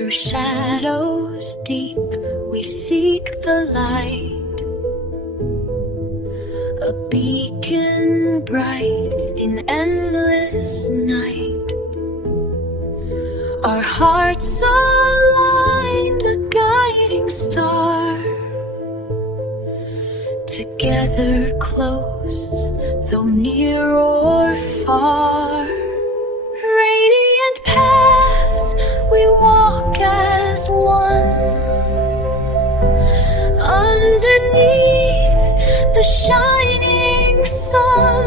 Through shadows deep, we seek the light, a beacon bright in endless night. Our hearts aligned, a guiding star, together close, though near or far. Radiant paths we walk as one, underneath the shining sun.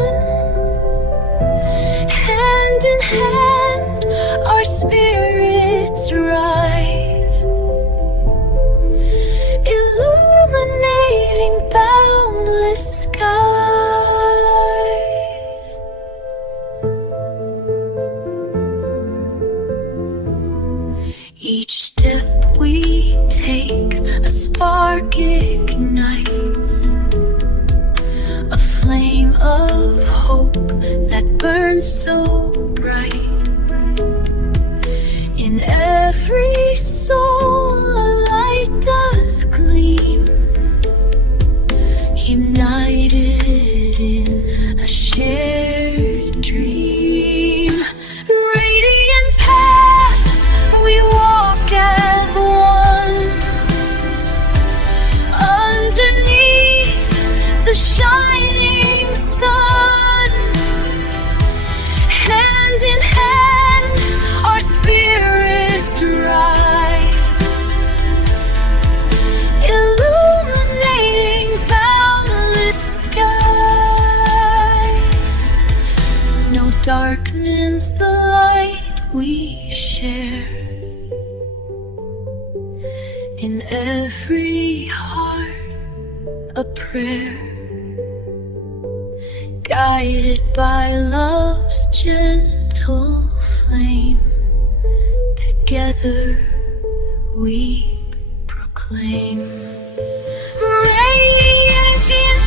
Hand in hand our spirits rise, illuminating boundless skies. Each step we take, a spark ignites, a flame of hope that burns so bright. In every soul a light does gleam, united in a shared dream. Radiant paths we walk as one, underneath the shining sun. Hand in hand our spirits rise, illuminating boundless skies. No darkness the light we share, in every heart a prayer, guided by love's gentle flame. Together we proclaim, radiant in